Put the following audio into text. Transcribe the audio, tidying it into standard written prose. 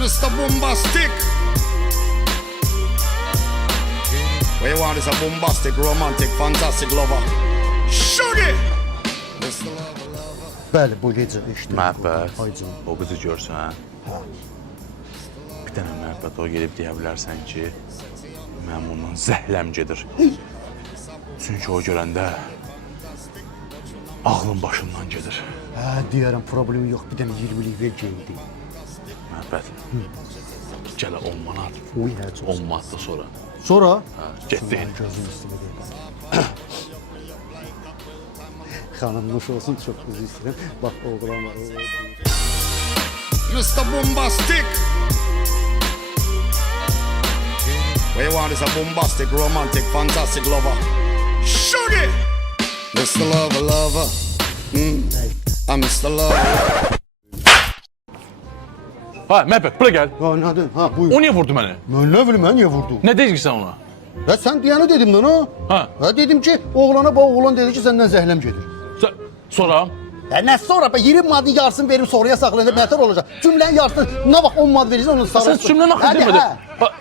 Mr. Bombastic. What you want is a bombastic, romantic, fantastic lover. Shuggy! Mr. Lover. Bəli, bu gecə işdir. Məhəbbət, Ay canım. o qızı görsən, bir dənə məhəbbət o gelib deyə bilərsən ki, mənim ondan zəhləm gedir. Çünki o görəndə ağlım başımdan gedir. Hə, deyərəm, problemi yox. Bir dənə 20'lik ver geydi. Məhəbbət, gələ 10 manat, Uy, hə, çox. 10 manat da sonra. Sonra? Getdin. Gözüm üstüne deyil. Xanım, nuş olsun, çox üzü istəyirəm. Bax, oğlan var. Mr. Bombastic. What you want is a bombastic, romantic, fantastic lover. Shuggy! Mr. Lover, lover. I'm Mr. Lover. Ha, məhəbbət, bura gəl. Ha, nədir? Ha, buyur. O niyə vurdu məni? Mən nə bilim, mən niyə vurdu? Nə deyirsən ona? Ya sən deyəni dedim lan ha? Ha. Ha, dedim ki, oğlana bax, oğlan dedi ki, səndən zəhləm gedir. Sonra? Ya nə sonra? 20 manatın yarısını verim sonraya saxlayanda bəhətər olacaq. Cümlənin yarısını, nə bax 10 manat verirsən, onu sarı. Sən cümləni axı demədin.